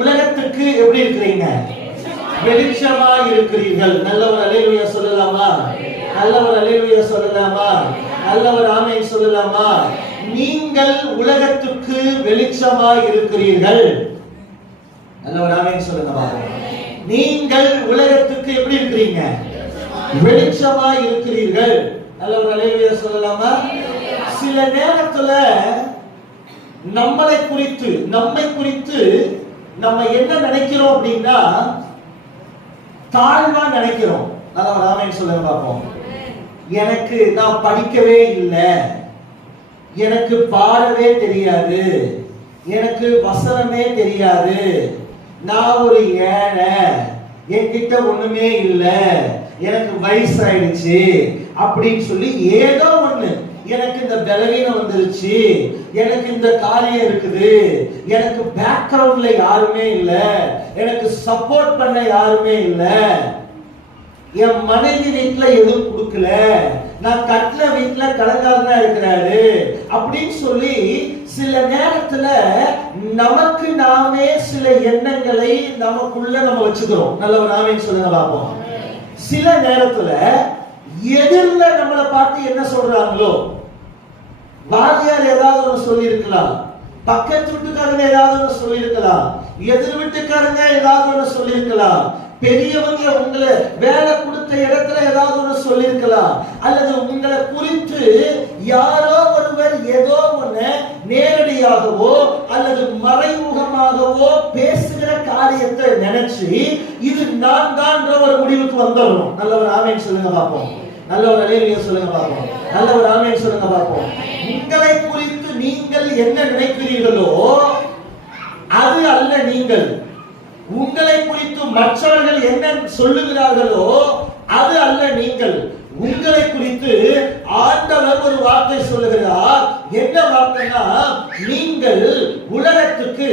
உலகத்துக்கு எப்படி இருக்கிறீங்க? வெளிச்சமா இருக்கிறீர்கள். நல்லவர் அல்லேலூயா சொல்லலாமா? நல்லவர் அல்லேலூயா சொல்லலாமா? நல்லவர் ஆமென் சொல்லலாமா? நீங்கள் உலகத்துக்கு வெளிச்சமா இருக்கிறீர்கள். நல்லவர் ஆமென் சொல்லுங்க. நீங்கள் உலகத்துக்கு எப்படி இருக்கிறீங்க? வெளிச்சமா இருக்கிறீர்கள். நல்லவர் அல்லேலூயா சொல்லலாமா? சில நேரத்துல நம்மை குறித்து நம்ம என்ன நினைக்கிறோம் அப்படின்னா தாழ்வா நினைக்கிறோம். நல்லவர் ஆமென் சொல்லுங்க பாப்போம். எனக்கு நான் படிக்கவே இல்லை, எனக்கு பாடவே தெரியாது, எனக்கு வசனமே தெரியாது, நான் ஒரு ஏழை, என்கிட்ட ஒண்ணுமே இல்லை, எனக்கு வயசாயிடுச்சு அப்படின்னு சொல்லி ஏதோ ஒண்ணு, எனக்கு இந்த பலவீனம் வந்துருச்சு, எனக்கு இந்த காரியம் இருக்குது, எனக்கு பேக்ரவுண்ட்ல யாருமே இல்ல, எனக்கு சப்போர்ட் பண்ண யாருமே இல்ல, என் மனைவி வீட்டுல எதுவும் கொடுக்கல, நான் கட்டின வீட்டுல கடங்காரனா இருக்கிறாரு அப்படின்னு சொல்லி சில நேரத்துல நமக்கு நாமே சில எண்ணங்களை நமக்குள்ள நம்ம வச்சுக்கிறோம். நல்லவர் ஆமென் சொல்லுங்க பாப்போம். சில நேரத்துல எதிர்ல நம்மளை பார்த்து என்ன சொல்றாங்களோ, வாத்தியார் ஏதாவது ஒன்று சொல்லி இருக்கலாம், பக்கத்து வீட்டுக்காரங்க ஏதாவது ஒன்று சொல்லி இருக்கலாம், எதிர் வீட்டுக்காரங்க ஏதாவது ஒன்று சொல்லி இருக்கலாம், பெரியவங்க உங்களை வேலை கொடுத்த இடத்துல ஏதாவது ஒன்று சொல்லி இருக்கலாம், அல்லது உங்களை குறித்து யாரோ ஒருவர் ஏதோ ஒண்ணு நேரடியாகவோ அல்லது மறைமுகமாகவோ பேசுகிற காரியத்தை நினைச்சு இது நான் தான் ஒரு முடிவுக்கு வந்துடணும். நல்லவர் ஆமென் சொல்லுங்க பாப்போம். நல்லவர் அல்லேலூயா சொல்லுங்க பாப்போம். நல்லவர் ஆமென் சொல்லுங்க பாப்போம். உங்களை குறித்து நீங்கள் என்ன நினைக்கிறீர்களோ அது அல்ல நீங்கள். உங்களை குறித்து மற்றவர்கள் என்ன சொல்லுகிறார்களோ அது அல்ல நீங்கள். உங்களை குறித்து ஆண்டவர் ஒரு வார்த்தை சொல்லுகிறார். என்ன வார்த்தைனா, நீங்கள் உலகத்துக்கு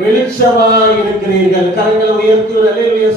வெளிச்சமாய் இருக்கிறீர்கள். கரங்களை உயர்த்தி அல்லேலூயா